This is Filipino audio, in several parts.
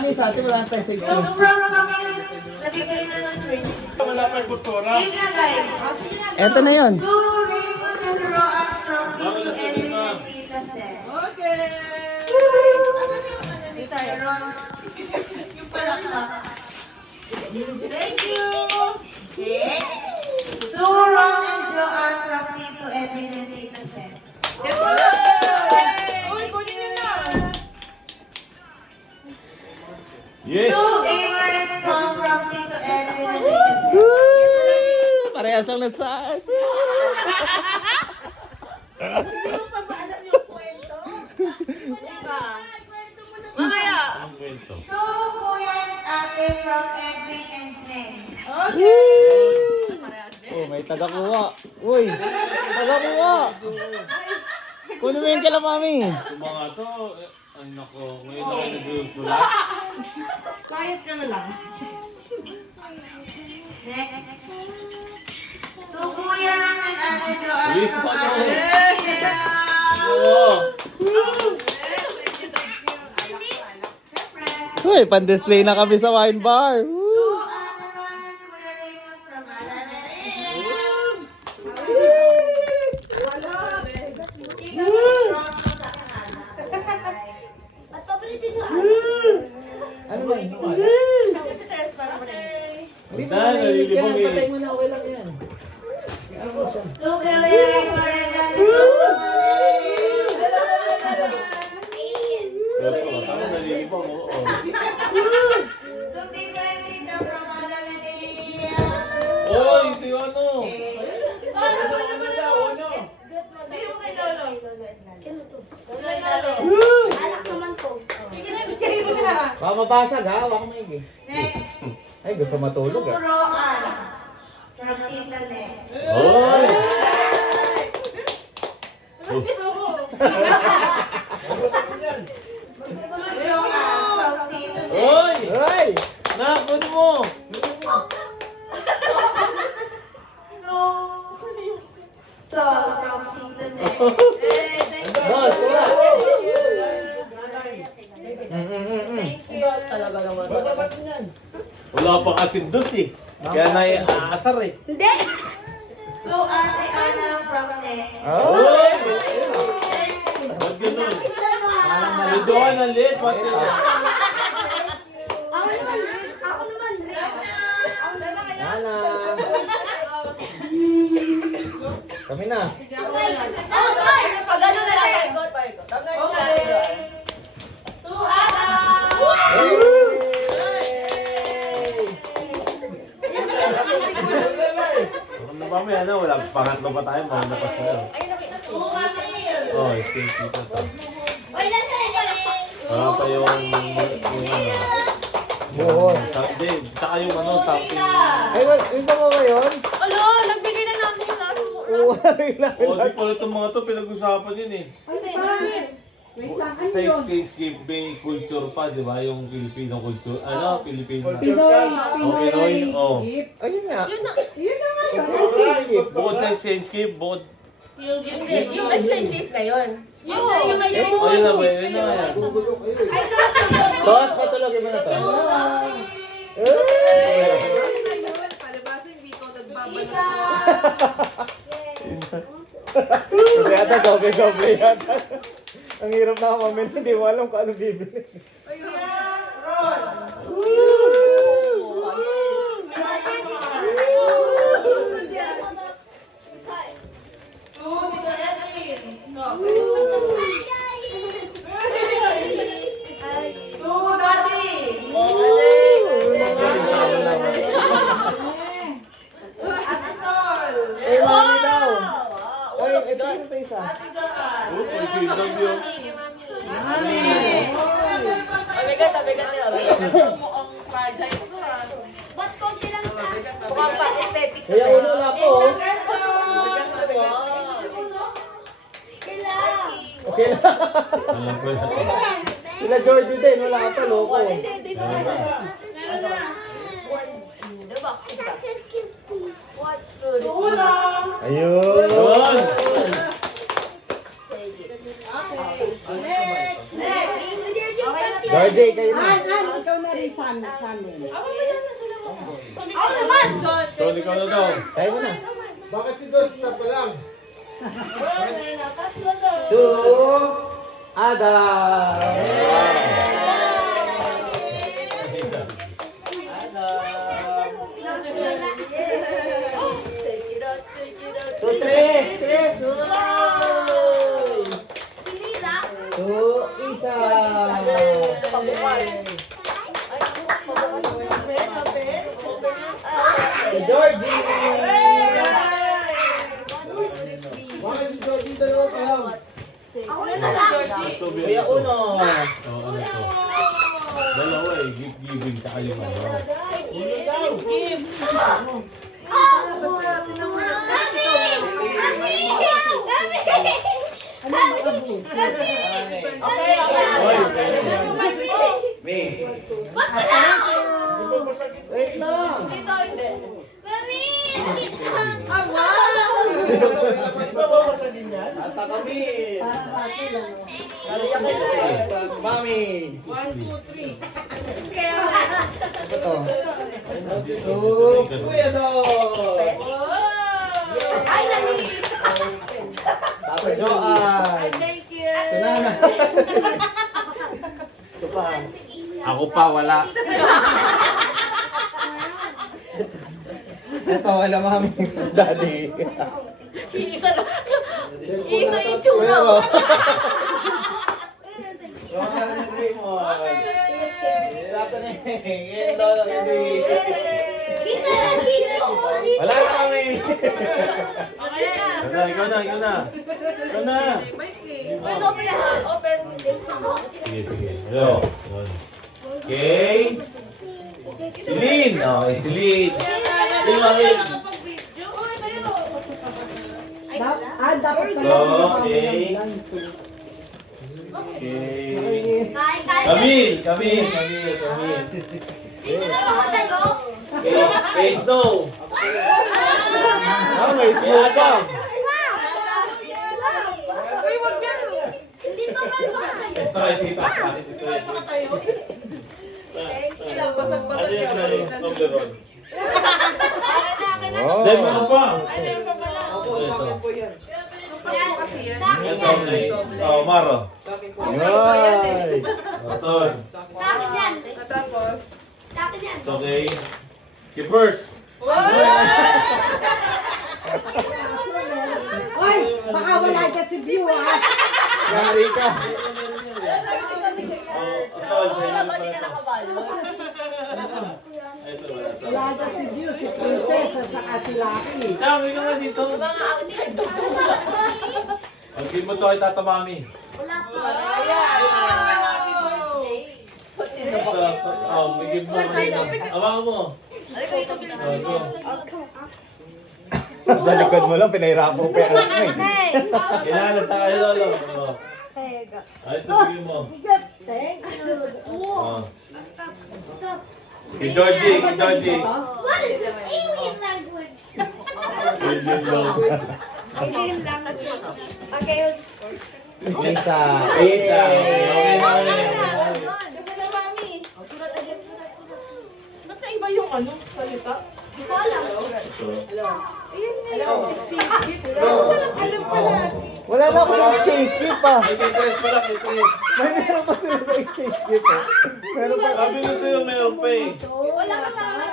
Mami, sa atin wala tayo sa So, excuse. from kami, nabigay na ng drink. Wala pa yung kultura. Game na guys. Eto na yun. Two Rainbow and Roax Trophy and Tita Sen. Okay. Yung pala ka. Thank you. Okay. Two Ron and Joanne from Tito Edwin and Tita Sen. Yes. Two favorite song from Tito Edwin and Tita Sen. Woo! Parehas lang nagsaas. Anong kwento? Two Kuya and Ate from Edwin and Nen. Oh, may taga-kuha. Uy, taga-kuha. Kunin mo yung kila mami. Yung mga to, ay nako, ngayon na kayo nag-sulat. Next. Two Kuya and Ate Joanne Uy, from ano? Ate Oo. Uy, pan-display na kami sa wine bar. Woo! Two Ate Ron and Kuya Raymond from Alamarin. Tita Ross sa kanal. Ano ba yun? Dahil, nalilibang eh. Patay mo na, okay lang yan. Ano mo siya? Two Kuya Raymond and Ate Ron from Alamarin. Tama, nalilibang, oo. Two Tita and Tita from Alamarin. Oy, ito yung ano. Mamabasag ha, wala kang maigi. Next. Ay, gusto matulog ah. Roan from Tita Ne. Oy. Roan from Tita Ne. Oy! Ay! Nakapun mo! Sol from Tita Ne. Boss, wala. Wala pa kasi dos eh. Kaya naiaasar eh. So, Ate Ana from Ne. Oh! Oy! Ba't ganun? May doon ang liit. Ba't ganun? Ana! Kami na. To Ana. Ano ba may ano? Wala. Pangatlo pa tayo. Mauna pa sila. To Camille. Oh, thank you to. Wala pa yung ano. Oo. Saka yung ano, something. Ay, ito mo ba yun? Alo, nagbigay na namin yung last mo. Oo, bigla. Oh, di pala itong mga to pinag-usapan yun eh. Sa escape may culture pa, di ba? Yung Filipino culture. Ano? Filipino. Oh, Pinoy. Oh. Ayun nga. Yun na, Bukod sa escape, bukod. yung exchange gift na yun. Yun na, yung ngayon. Oh, yun na ba? Yun na yan. Boss, patulogin mo na to. Kasi ata doble yata. Ang hirap na kamamin, hindi mo alam kung ano bibili. To Tita Edwin. To Daddy. Ate Sol. Ay, mami daw. Ay, ito yung isa. Ate Joanne. Oh, Filipino yun. Abigat niya. Ba't konti lang sa Mukhang pa aesthetic. Kaya ulo na po. sila? Okay na. Alam ko na. Sila Jordy din, wala ka pa, loko. Diba? What? Tulong. Ayun. Yun! Next. Pwede yung Georgie, kayo na. Ikaw na rin sa amin. Ako naman! Ton, ikaw na daw. Kayo mo na. Bakit si Dos na pa lang? To Adam. To Tres. Uy! Si Lila. To Isa. To Georgie. Bakit si Georgie dalawa pa lang? Ako isa lang. Kuya Uno. Ano to? Dalawa eh, gift-giving ka kayo ano. May. Wait lang. Dito, hindi. Ata kami. Mami. 1, 2, 3. Ito. To Kuya Doy. Ay, nalilito. Tata Joan. Thank you. Ito na. Ito pa. Ako pa, wala. Ito, wala mami. Daddy. Isa na. Isa yung tsura. Pero. Joan and Raymond. Hirap na eh. Lolo Hindi. Kita na sino ko. Wala na kami. Ikaw na. Ikaw na. Open, open na. Open. Sige. Hello. Okay. Celine. Okay, Celine. Celine. Dapat pala. Okay. Okay. Kaya. Camille. Dito na ako tayo. Okay, Snow. Ah, may school ka. Hindi pa man ba kayo? Try, tita. Ano yung Toblerone? Oh. Then, ano pa? Sa akin Ito, yan. oh, Maro. Yoy. Son. Sa akin yan. Sa akin yan. Okay. Keepers. Oy, baka wala dyan si View, ha? Yari ka. Oh, Son, sa inyo Wala na ba di ka pala. nakabalo? Ito, wala. Wala dyan si View, si Princess, at saka si Lucky. Chang, ikaw nga dito. Mga outside dog. Ang give mo to kay Tata Mami. Wala pa. Ito, oh, may give mo. Awangan mo. Ano ko ito Oh, go. Sa likod mo lang, pinahirapan mo pa yung anak mo eh. Hey. Kailangan at saka yung lolo. Oh. Ay, ito sige mo. Thank you. Oh. Kay Georgie. What is this alien language? Alien lang. Alien language. Okay, Isa. Isa. Okay na ulit. Ba't na iba yung ano, salita? di ko alam. Ayun nga yung exchange gift. Alam pa natin. Wala na ako sa exchange gift pa. Ay, kay Tres pala, kay Tres. May meron pa sila sa exchange gift eh. Meron pa. Sabi ko sa'yo, meron pa eh. Wala kasama na.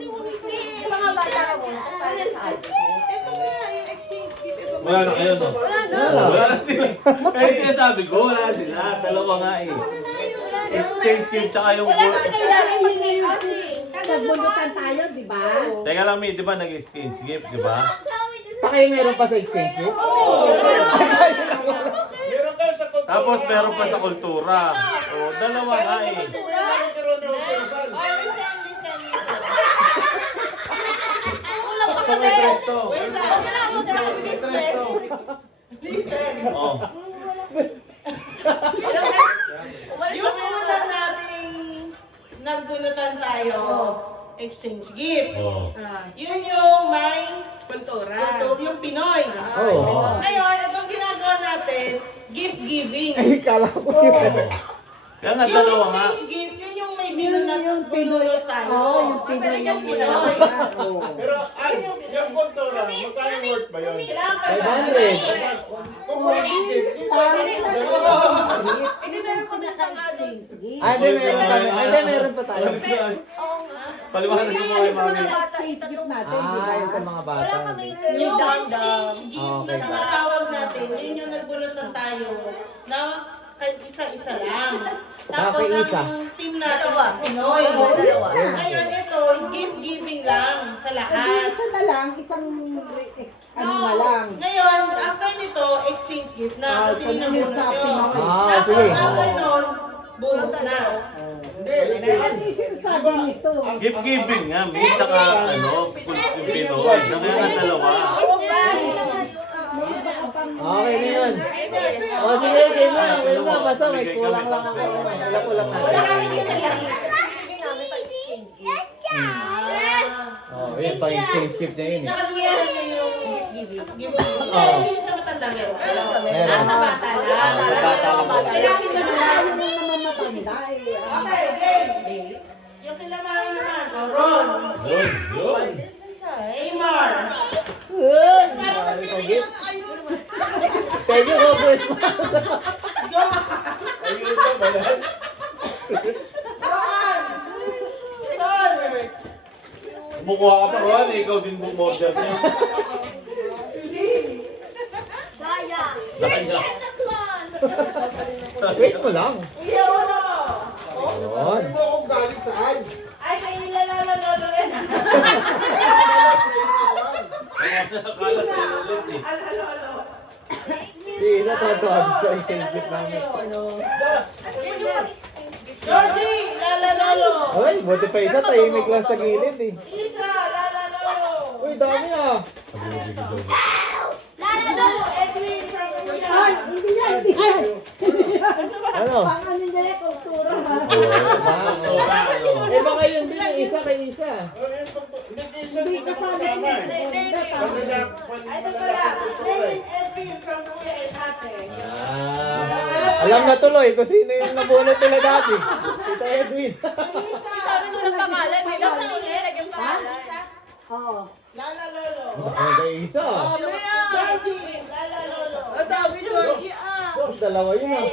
Yung mga bata ka muna. Tapos tayo sa ice cream. Ito nga, yung exchange gift. Ito Wala na kayo, no? Wala na sila. Kaya sinasabi ko, wala na sila. Dalawa nga eh. Exchange gift tsaka yung... Wala kasi kailangan mag-miss kasi. Nagbundutan tayo, di ba? Teka lang, Mi, di ba nag-exchange gift, di ba? Pa kayo meron pa sa exchange gift? Meron ka sa kultura. Tapos meron pa sa kultura. O, dalawa nga eh. Nagkaroon ng usasan. Ito may presto. Oh. Yung una nating nagbunutan tayo, exchange gift. Oh. Yun yung may kultura. Yung Pinoy. Oo. Ngayon, itong ginagawa natin, gift giving. Ay, kala ko yun. Kaya nga dalawa nga. Exchange gift, yun yung may yung Pinoy tayo. yung Pinoy yung Pinoy. Pero ay, yung kultura, magkano worth ba yun? Kailangan pa 500. Kung worth it, Hindi meron ko na pang Exchange gift. Ay, hindi, meron pa. Ay, hindi, meron pa tayo. Oo nga. Paliwanag mo kay mami. Exchange gift natin, di ba? Ay, sa mga bata. Wala kami yung dam-dam. exchange gift na tinatawag natin, yun yung nagbulot na tayo na kahit isa-isa lang. Tapos Okay, isa. ang team natin, Dalawa. Pinoy. Dalawa. Ngayon, ito, gift giving lang sa Hindi, lahat. isa na lang, isang ano na lang. Ngayon, after nito, exchange gift na. Kasi so yun ang yun bonus sa nyo. Pinoy. Tapos sige. after nun, bonus na. Hindi, Ano yung sinasabi nito? Gift giving nga, may saka ano, Pinoy. Kaya nga dalawa. Okay na yun. O, sige, game na. Game na. Basta may kulang lang ako. Kulang Wala natin. kami kinalaman. Bibigyan namin pag exchange gift. Oh, yun, pang exchange gift na yun eh. Nakalimutan nyo yung gift giving. Gift giving. Oo. Hindi sa matanda meron. Meron. Nasa bata lang. Kailangan na sila. Ayaw mo naman matanda eh. Okay, game. Yung kinamahan naman, Ron. Yun. Aymar. Thank you, Congress. ayun sa balan. Joan. Sol. Kumukuha ka pa, Juan. Ikaw din bumorder niya. Daya. Daya. Santa Claus. Wait mo lang. Kuya Uno. Yun. Hindi mo akong galing saan? Ay, kayo nila lolo yan. Akala sa ulit eh. Alo. Hindi, natatawa sa exchange gift namin. Georgie, lala lolo. Ay, buti pa isa. Tahimik lang sa gilid eh. Isa, lala lolo. Uy, dami ah. Lala Lolo. Edwin from Ay, Kuya. hindi yan, hindi yan. Ano? Pang ano niya yung kultura ha. Eh, baka yun din yung isa kay isa. Hindi kasali sila. Ay, ito pala. Edwin, Edwin from Kuya and Ate. Alam na tuloy kung sino yung nabunot nila dati. Tita Edwin. Sabi ko ng pangalan, may lang sa ulit, yung pangalan. Oo. Lala lolo. Ay, kay isa. Georgie, lala lolo. Dalawa yun ah.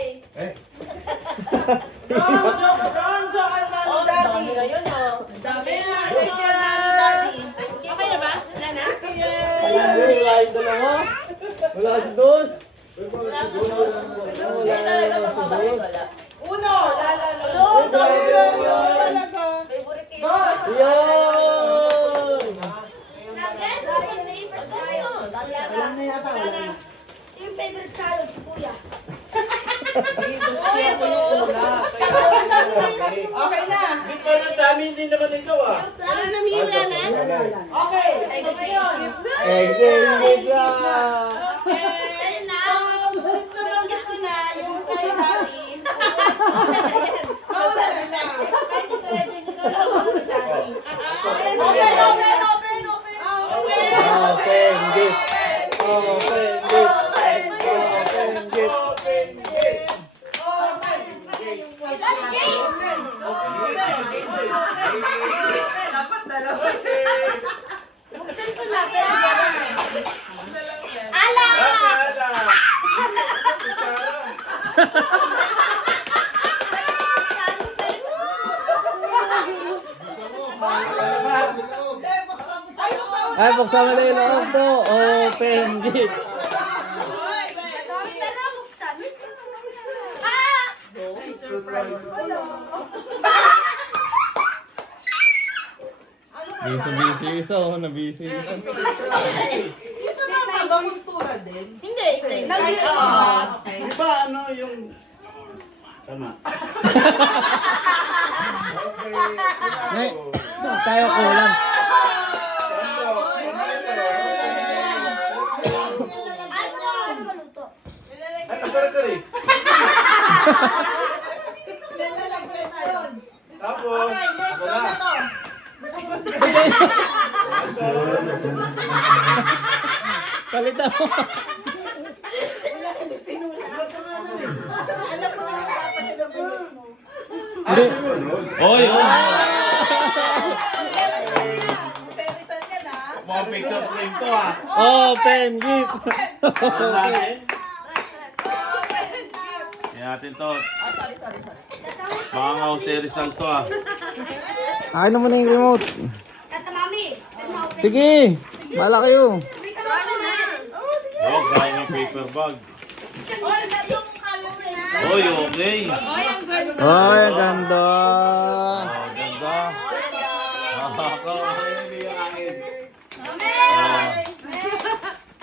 Ron, Joan, Mami, Daddy. Dami na yun, oh. Dami na. Thank you, Mami, Daddy. Okay na ba? Wala na? Wala yung dalawa. Wala si Dos. Wala sa Wala na si Dos. Uno, lala lolo. Uy, grabe. Favorite cake. Yun! Guess what your favorite child? Alam na yata. wala na. Your favorite child, si Kuya. Okay na. Hindi pa ng dami, hindi naman ikaw ah. Wala na mila na. Wala. Okay, so ngayon. Exchange gift lang. Okay. So, since nabanggit ko na yung kay Daddy. Mawala na siya. Kahit ito, ito lang ako ni Daddy. Okay, Open. Open gift. Open gift. Open gift. Buksan ko na. Ala! Ay, buksan mo na yung loob to. Open gift. Pero buksan. Ah! Busy isa. Oh, na-busy isa. Yung sa mga tabang kultura din. Hindi. Di ba ano yung... Tama. Ngay, tayo kulang. Ano maluto? Ay, kare-kare. Tapos, wala. Palitan mo. Alam mo naman dapat yung nabulot mo. Oy, oy. Serisan ka na. Mga picture frame to ah. Oh, pen, gift. Ano natin? Yan natin to. Sorry. Baka nga si Rizal to ah. Akin na muna yung remote. Tata Mami. Sige, bala kayo. Oh, gaya ng paper bag. Oy, na yung kalat na yan. Oy, okay. Oy, ang ganda. Ay, ang ganda. Oh, ganda. Ako, hindi yung akin.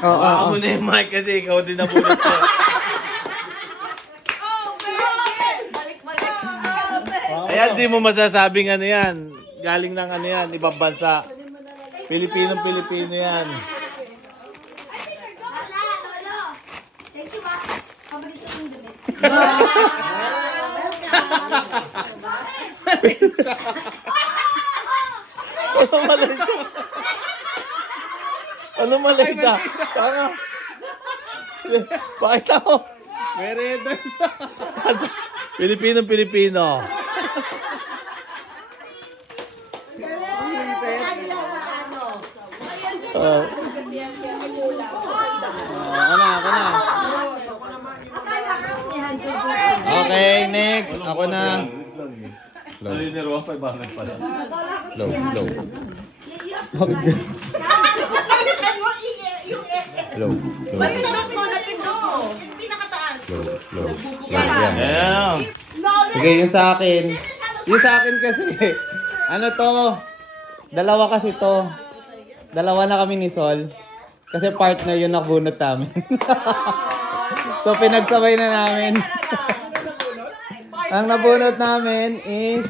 Oh, Baka oh, mo na yung mic kasi ikaw din nabulot ko. Oh, Ben! Balik. Oh, Ben! Ayan, di mo masasabing ano yan. Galing ng ano yan, ibang bansa. Pilipinong-Pilipino yan. Wala, lolo. Thank you, ba? Pabalik sa yung damit. Ano mali siya? Ano mali siya? Tanga. Pakita mo. May red siya. Pilipinong-Pilipino. Oh. Ako na. Okay, next. Ako na. Sorry ni Roa, 500 pala. Low. Low. Napindot mo. Yung pinakataas. Low. Yan. Ayan. Sige, yung sa akin. Yung sa akin kasi, ano to? Dalawa kasi to. Dalawa na kami ni Sol. Kasi partner yung nakabunot namin. So, pinagsabay na namin. Ang nabunot namin is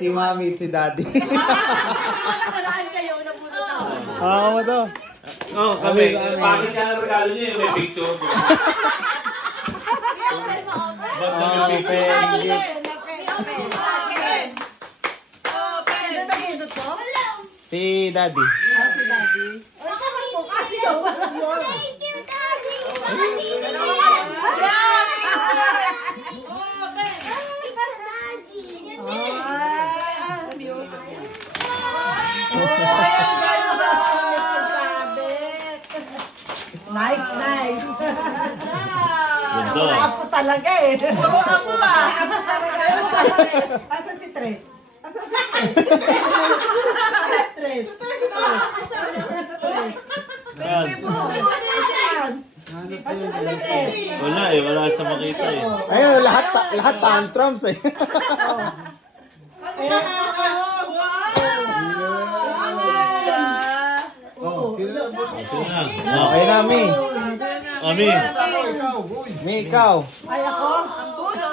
si Mami at si Daddy. Nakaraan kayo, nabunot ako. Ako mo to. Oh, kami. Bakit ka ang regalo niya? May picture. Ba't na may picture? Open gift. Ben! Oh, Ben! Ano nabunot mo? Si Daddy. Thank you, Daddy. Daddy. Nice. Ganda. Apo talaga eh. Oo, apo ah. Apo talaga. Asa si Tres? Asa si Tres? Tres. Wala eh, wala sa makita eh. Ayun, lahat tantrums eh. Sige na. Okay na, Mi. Ami. Mi, ikaw. Ay ako? Ang puno.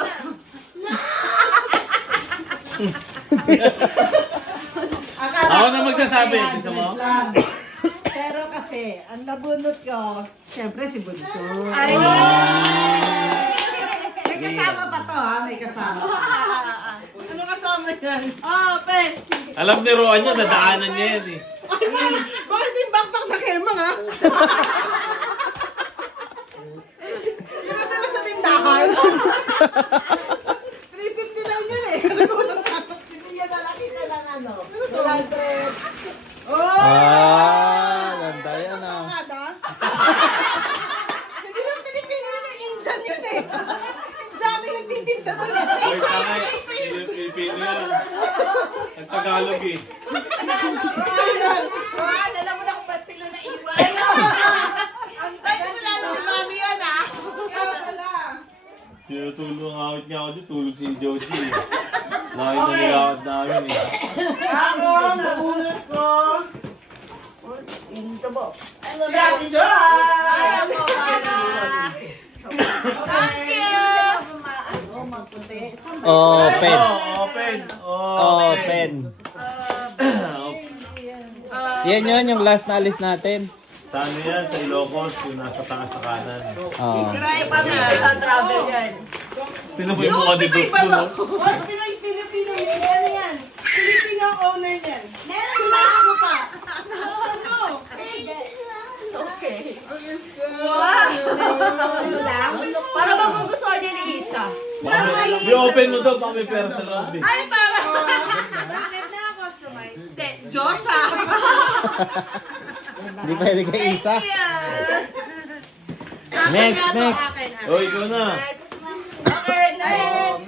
Ako na magsasabi. Gusto mo? Pero kasi, ang nabunot ko, syempre si Bunso. May kasama pa to ha? May kasama. Ano kasama yan? Oh, Pen! Alam ni Roa niya, nadaanan niya yan eh. Bakit yung backpack na kemang ha? Yung madala sa tindahan. 359 yun eh. Bibigyan na laki na lang ano. 200. Oh! Ganda yan ah. Hindi lang Pilipino yun eh. Indian yun eh. Indian yung nagtitinda doon. Ay, tangay. Pilipino yan. Nagtagalog eh. Juan, alam mo na kung ba't sila naiwan. Ay, wala naman mami yan ah. Kaya pala. Tinutulong awit niya ako dito, tulog si Joji. Laki na nilakad namin eh. Ako, nabunot ko. Ito mo. Daddy Joy! Ayaw mo, Thank you! Open. Open. Open. Yan yun, yung last na alis natin. Sa ano yan? Sa Ilocos, yung nasa taas sa kanan. Oh. Sa travel yan. Pinapoy mo ka dito. Pinoy, Filipino, ano yan? Filipino owner yan. Meron Sulat ba? ko pa. Ano? Okay. Wow! Para magugustuhan niya ni Isa. I-open mo daw, baka may pera sa loob eh. Ay, para. Bakit na customize? Hindi, Diyosa. Hindi pwede kay Isa. Next, next. O, ikaw na. Next. Okay, next.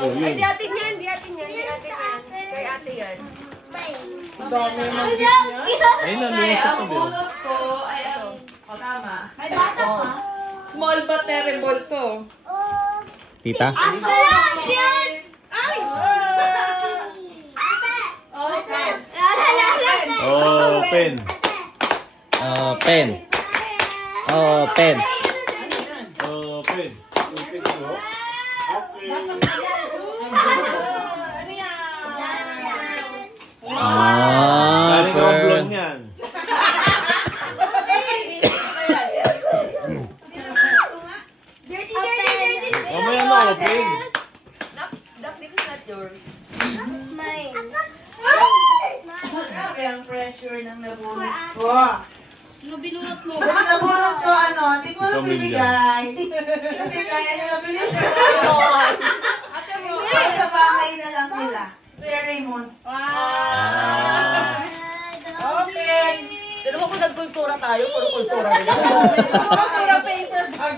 O, Ay, yun. di atin yan, di atin yan, di atin yan. Kay ate yan. Dami ng gift niya. Ayun na, Okay, lumusok ang kami. bunot ko ay ang... O, tama. May bata pa. Small but terrible to. Tita? Aso lang! Yes! Ay! Open. Open. Open. Open. Open. Ano yan? Galing Open. oblong yan. Dirty, dirty, dirty. Mamaya na, open. That this is not yours. It's mine. Grabe ang pressure ng nabunot ko. Ano binunot mo? Ang nabunot ko, ano, hindi ko na Pamilya. bibigay. Kasi kaya nila bilis. Ganon. Ate mo, sa bahay na lang nila. Kuya Raymond. Open. Dalawa ko nagkultura tayo, puro kultura nila. Kultura paper bag.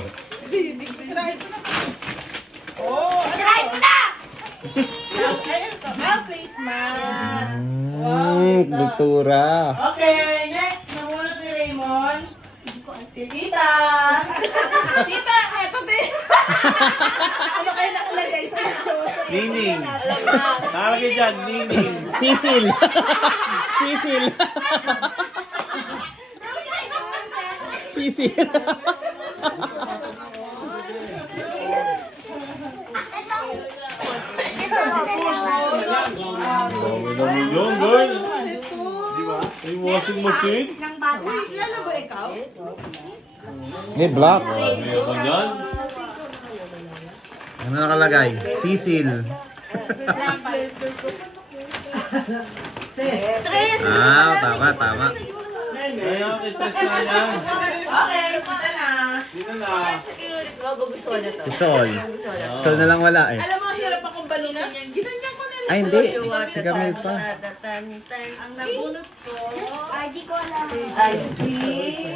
Try ko na. Oh, Try mo na! ayun to. Ang placement. Kultura. Okay, next. Namunod ni Raymond. Si Tita. Tita, eto din. Ano kayo nakalagay sa ito? Nining. Alam na. Nakalagay dyan, Nining. Sisil. Sisil. Sisil. Okay naman yun, girl. Di ba? May washing machine. Ng bata. Lalo ba ikaw? Hey, black. Marami ako dyan. Ano nakalagay? Sisil. Stress! Tama, tama. Kaya kitres na yan. Okay, kita na. Dito na. Magugustuhan na to. Sol. Sol na lang wala eh. Alam mo, hirap akong balunan yan. Ginanyan ko na lang. Ay, hindi. Si Camille pa. Ang nabunot ko. Ay, di ko alam. I see.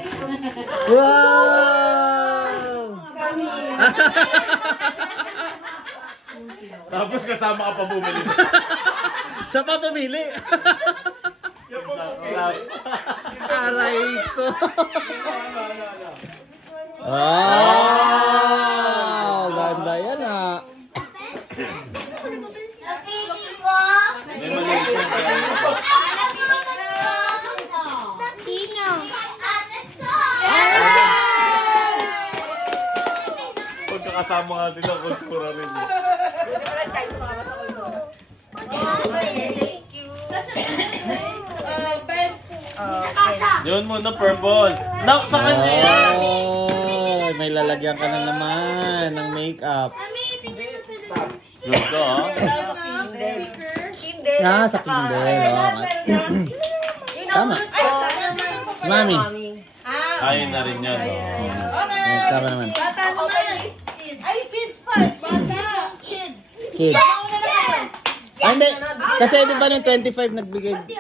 Wow! Kami. Tapos kasama ka pa bumili. Siya pa pumili. Aray ko. Wow! Ganda yan ah. Napili ko. May maliit yan. Tino. Pagkakasama nga sila, kultura rin. eh. Kasa. Yun muna, purple. Nak, sa kanya yan. Oh, may lalagyan ka na naman ng makeup. Mami, tingnan mo to. Ganda ah. Kinder. Ah, sa Kindle. Oh. Yung Tama. nabunot ko. Mami. Kaya na rin yan. Oh. Eh, tama naman. Bata naman. Ay, kids pa. Bata. Kids. Kids. Una na kayo. Ah, hindi. Kasi di ba nung 25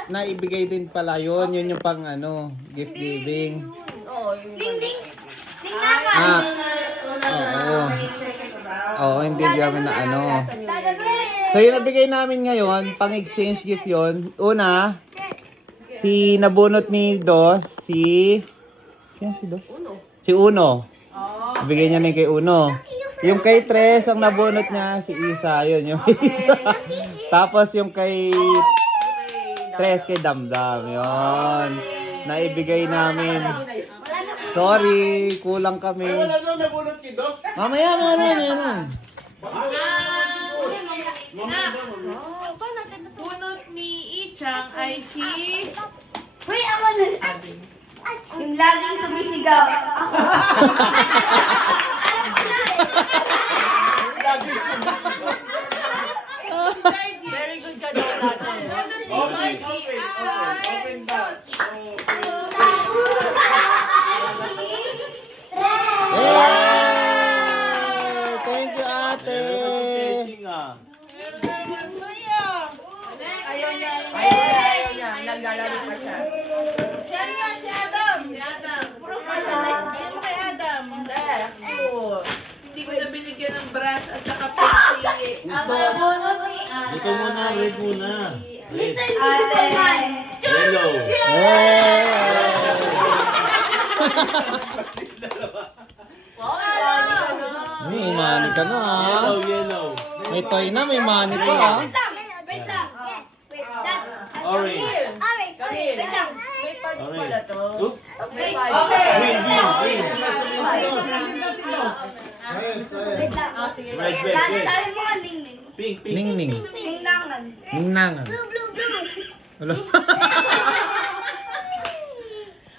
naibigay din pala yun. Yun yung pang ano, gift giving. Ding, ding. Ding naman. Ah, oo. Oo, hindi kami na ano. Dadagay. So yung nabigay namin ngayon, pang exchange gift yon. Una, si nabunot ni Dos, sino si Dos? Si Uno. Nabigay niya na kay Uno. Yung kay Tres, ang nabunot niya, si Isa. Yun, yung Isa. Tapos yung kay Tres, kay Damdam. Yun. Naibigay namin. Sorry, kulang kami. Wala nang nabunot kay Doc. Mamaya, meron. Bunot ni Ichang ay si... Wait, ako na. Yung laging sumisigaw. Ako. Alam ko na. Very good ka daw natin. Bunot ni Marky ay... Ikaw muna, red muna. Red. Mr. Invisible Man. Yellow. May money ka na ha. Yellow, yellow. May toy na, may money ka ha. Wait lang. Wait lang. Yes. Wait. That. Orange. Wait lang. May parts Orange. pala to. Oop. May Okay. parts. Green, green, green. Wait lang. Red, red, That, red. sabi mo nga ning-ning. Pink, pink. Ning-ning. Ning-nangan. Ningnangan. Blue, blue, blue. Wala.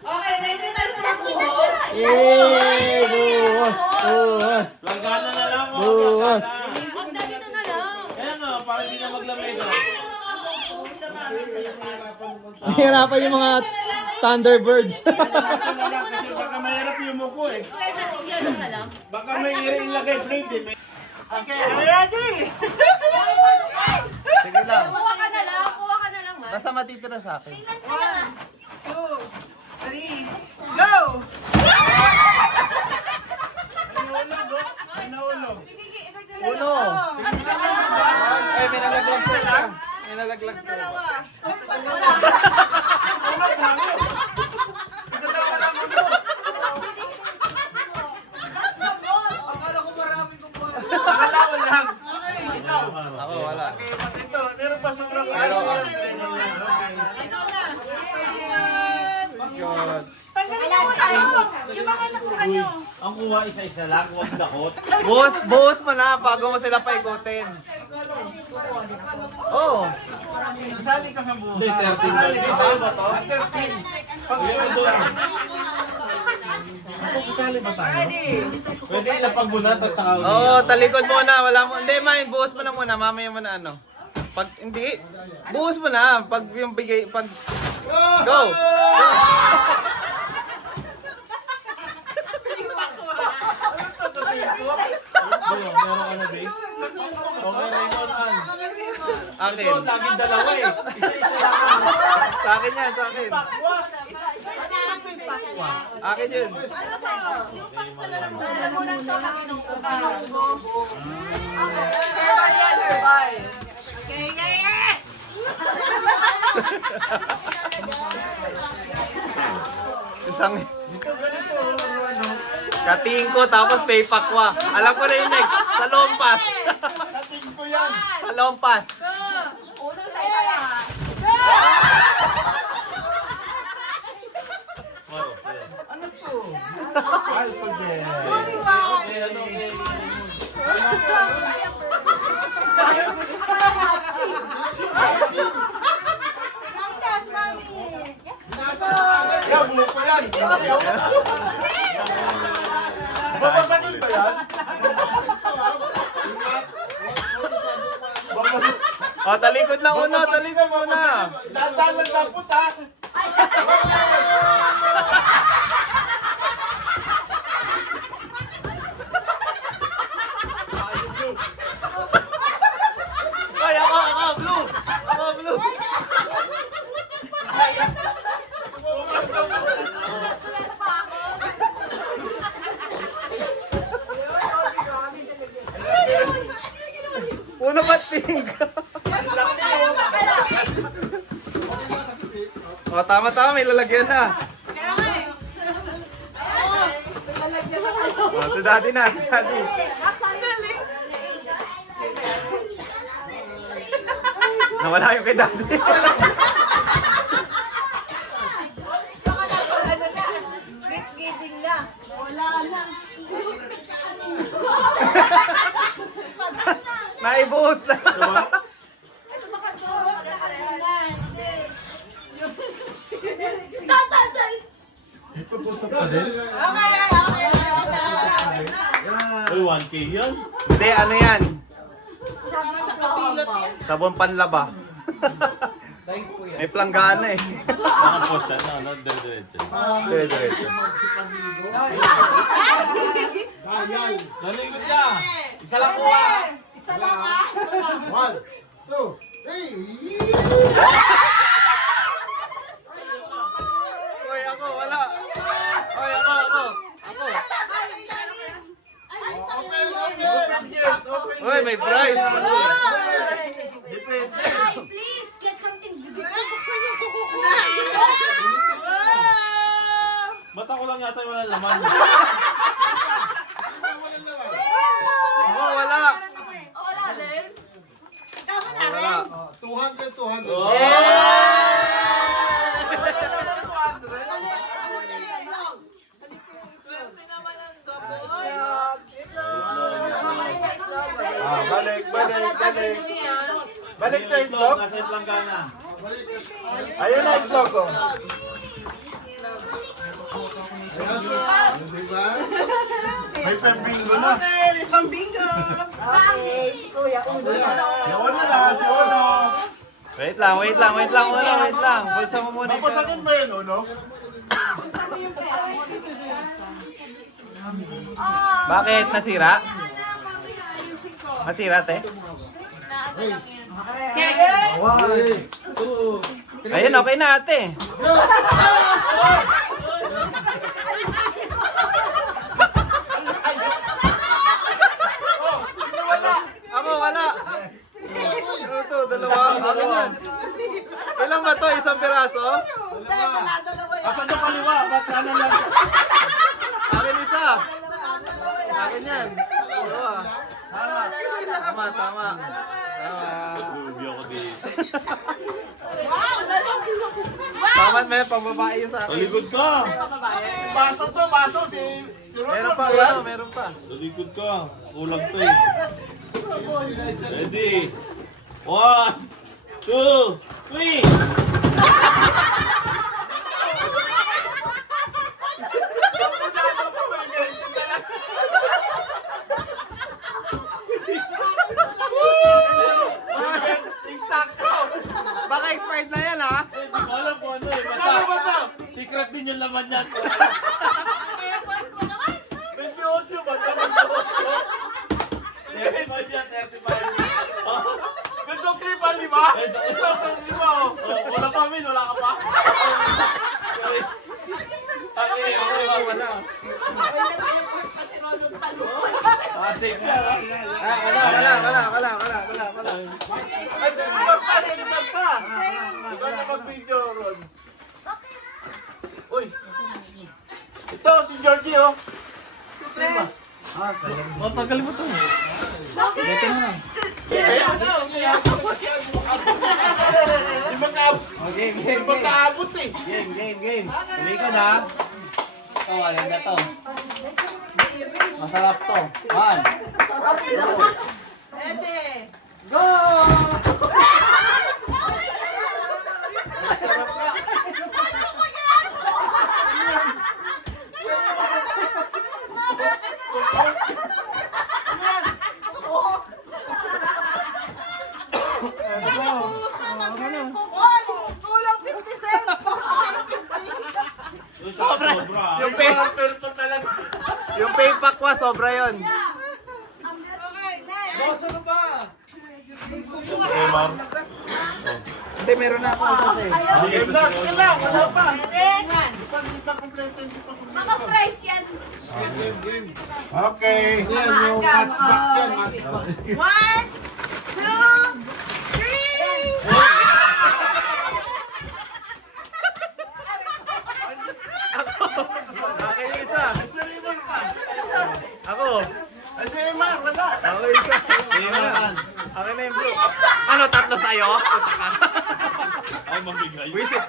Okay, ready tayo sa buhos. Yay! Buwas! Buwas! Langgana na lang mo. Buwas! Ang dali na lang. Kaya nga, para hindi na maglamesa. Nahihirapan yung mga Thunderbirds. Kasi baka mahirap yung muko eh. Yellow na lang. Baka mahirap ilagay plate eh. Okay, are you ready? Sige lang. Kuha ka na lang. Kuha ka na lang, man. Basta matitira sa akin. 1, 2, 3, go! Uno! Ay, may nalaglag sa lang. May nalaglag sa lang. Ako, wala. Ito, meron pa sobrang God. Tanggalin niyo muna yung mga nakuha niyo. Ang kuha isa-isa lang, huwag dakot. Buhos mo na bago mo sila paikutin. Oh, Sali ka sa buhay. Hindi, 13 Sali ka ba? sa Ba to? 13. Pag sali ba tayo? Pwede ilapag mo na at saka oh, talikod mo na, wala mo. Hindi, man, buhos mo na muna, mamaya mo na ano. Pag hindi, buhos mo na pag yung bigay pag go. Meron ka na, babe? Okay, Raymond, an. Akin. Ito, laging dalawa eh. Isa-isa lang. Sa akin yan, sa akin. Akin yun. Okay, yeah! Isang kating ko tapos pay pakwa. Alam ko na yung next. Sa lompas. Kating ko yan. Sa lompas. Unang sa ita. Ano to? Alphabet. Okay, ano, okay. Yan, buko yan. Babasagin ba yan? Oh, talikod na uno, talikod muna. Dahan-dahan lang po ha. Ay, ako, blue. Ako, blue. Uno ba't pink? Oh, tama, may lalagyan na. Oh, si daddy na, si daddy. Nawala yung kay daddy. Gift giving na. Wala na. Naibuhos na. Uy, 1K yan. Hindi, ano yan? Kapilot yan. Sabon panlaba. May planggana eh. Nakapost siya, no, dire-diretso. Diretso. Nalikod ka. Isa lang kuha. Isa lang ah. 1, 2, 3. Hoy, ako, wala. Hoy, ako. Open. Hoy, may prize. Depende. lang yata yung walang laman. Oo, wala. Wala din. Wala. 200, 200. Oh! Swerte naman ang double. Balik. Balik na itlog. Nasa itlog ka na. Ayun na itlog ko. Diba? May pambingo na. Okay, may pambingo. Okay, si Kuya Uno na. Si Uno lang, si Uno. Wait lang. Wait lang. Bulsa mo muna. Papasagin mo yun, Uno? Bakit? Nasira? Nasira, te? Ayun, okay na, ate. Ako, wala. Ito, dalawa. Akin yan. Ilan ba to? Isang piraso? Asan yung kaliwa? Ba't kanan lang? Akin isa. Akin yan. Dalawa. Tama. Hindi ako dito. Tama, may pangbabae yun sa akin. Talikod ka! Baso to, baso. Si Ron Meron pa, yan. meron pa. Talikod ka. Kulang to eh. Ready? 1, 2, 3! Exacto. Baka expired na yan, ha? Hindi ko alam kung ano eh. Ano ba Basta, to? secret din yung laman yan. 28 ba? Tama to. 35 yan, 35. Ito okay pa, lima? Ito okay, lima. Wala pa, Min. Wala ka pa. Okay, wala. Ate ka. Wala. Ay, sinipan pa. Ikaw na mag-video, Ron. Uy. Ito, si Georgie, oh. Matagal mo to. Di magkaabot eh. Game. Umika na. Oh, alam na to. Masarap to. 1. Ede. Kulang 50 cents. Sobra. Yung pay, Perfect talaga. yung pay pack wa, sobra yun. Okay, next. Okay, ma'am. Hindi, meron na ako. Kasi. Game na, sige lang, wala pa. Next. Hindi pa kompleto, hindi pa kompleto. Baka price yan. Okay, yan yung matchbox yan, matchbox. 1, 2, 3. Akin yung isa. Ako. Ay, sige, Mark, wala. Ako yung isa. Akin na yung blue. Ano, tatlo sa'yo? Ay, mambigay. Wisit.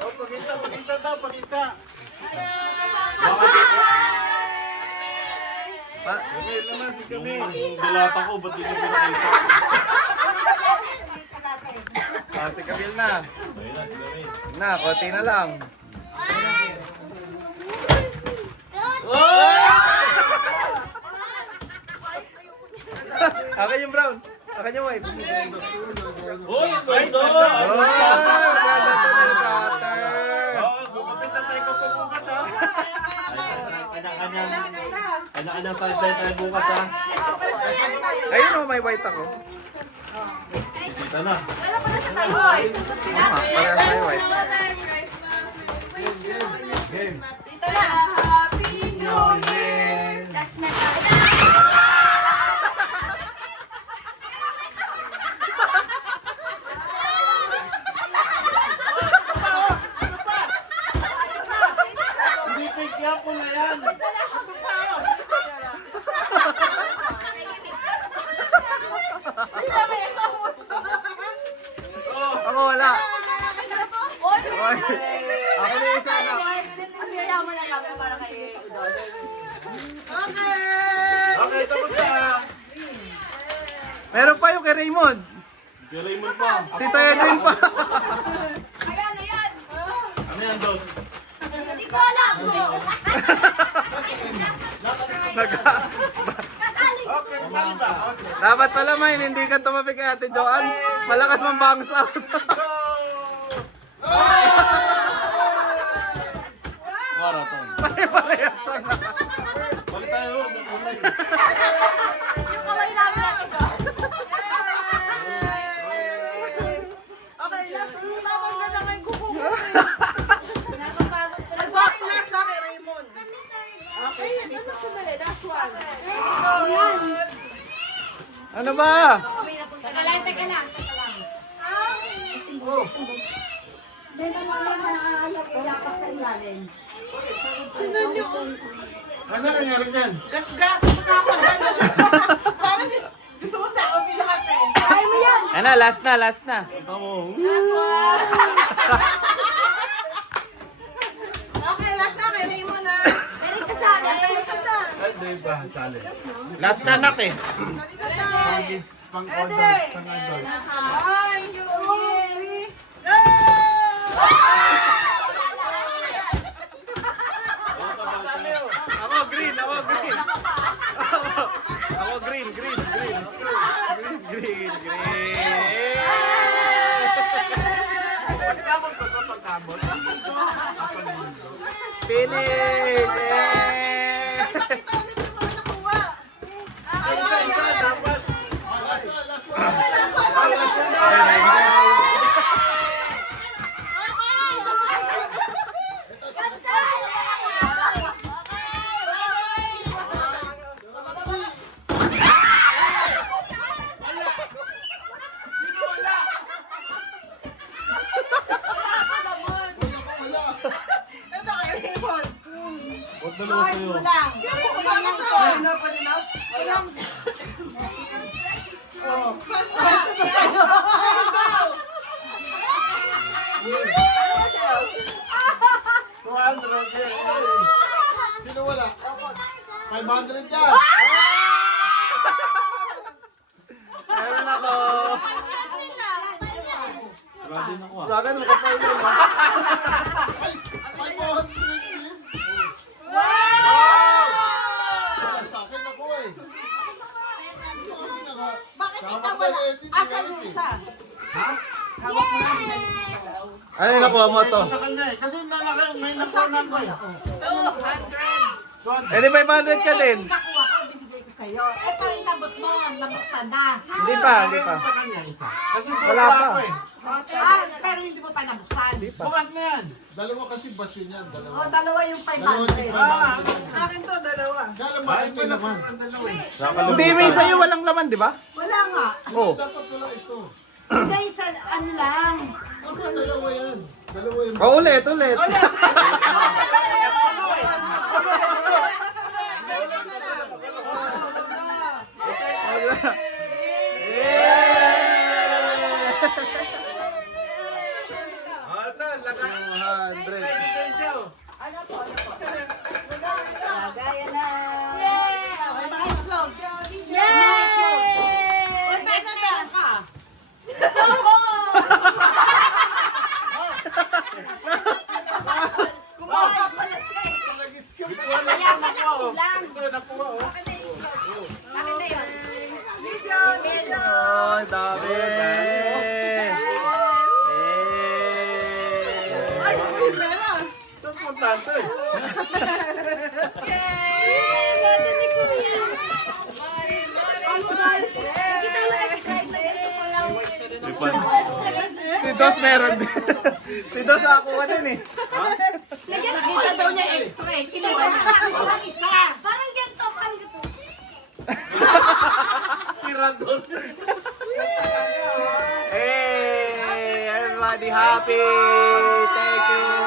Oh, pakita daw, pakita. Kamil naman, si Kamil. Yung dilata ko, ba't di ko pinakita? Si Camille na. Ayun na, sige, Min. Na, konti na lang. Akin yung brown. Akin yung white. Uy, ganda! Oo, gugupit na tayo kukukat, ha? Kanya-kanyang sideline tayo bukas ha. Ayun o, may white ako. Kita na. Tama, parehas may white. Happy New Year! That's my Oy, ako na isa na. Ang yayaman lang namin para kayo. Okay, tapos na. Meron pa yung kay Raymond. Kay Raymond pa. Tito Edwin pa. Ayan, ayan. Ano yan, Dot? Hindi ko alam ko. Kasali ko. Okay, sali ba? Okay. Dapat pala man, hindi ka tumabi kay Ate Joanne. Malakas mong bounce out. Para to. Pare-parehas na. Balik tayo. Online. Yung kamay namin natin ko. Okay, last na kay Kuko. Nakapagod ko lang. Okay, last sa kay Raymond. Okay, ito sandali. Last one. Ano ba? Teka lang, teka lang. Ano nangyari dyan? Gas-gas. Makakagan. Parang gusto mo sa ako lahat eh. Kaya mo yan. Ano, last na, last na. Tamo. Last one. Okay, last na kay Raymond na. Meron kasali. Ay, di ba? Challenge. Last na anak eh. Halika tayo. Pang-order. Pang-order. Ay, Yuri. Go! Ako green, ako green. Ako green, green, green. Green, green. Pagkamot ko ito, pagkamot. Finish! Pakita ulit yung mga nakuha. Isa, dapat. Last one. Ito kay Raymond. Huwag dalawa sa'yo. Lang. Kulang to. Kulang. Oh. Santa. Go. Ano ba sa'yo? 200. Sino wala? 500 yan. Meron ako. Ready na ko ah. Sa akin, makapal yun. 500 din. Sa akin ako eh. Bakit ikaw wala? Asan yung isa? Ano yung nakuha mo to? Sa kanya eh. Kasi may nakuha na ko eh. 200. Eh di 500 ka din. Nakuha ko, binigay ko sa'yo. Ito yung nabot mo, nabuksan na. Hindi pa, hindi pa. Sa kanya isa. Kasi Wala pa. ako eh. Ah, pero hindi mo pa nabuksan. Bukas na yan. Dalawa kasi basyo yan. Dalawa. O, dalawa yung Dalawa 500. yung Sa akin to, dalawa. Kaya naman, ito naman. Dalawa eh. Hindi, may sa'yo walang laman, di ba? Wala nga. Oh. Dapat wala ito. Hindi, sa ano lang. Kasi dalawa yan. Dalawa yung... Oh, ulit, ulit. Ata, lakas. 200. Gaya na. Yay! Okay, maka-itlog. Yay! Uy, paano meron ka? Coco! Kumuha ka pala siya. Nag-skip. Kaya lang. Ito, nakuha oh. Akin na yun. Akin na yun. Video! Video! Oh, ang dami. Ay, wala na. Ito, importante eh. Yay! Natin ni Kuya. Kita yung extra ko lang. Si Dos meron din. Si Dos nakakuha din eh. Nagyan ko Nakita daw niya extra eh. Kinuha na. Ang isa. Parang ganito, parang ganito. Tirador. Hey, everybody happy. Thank you.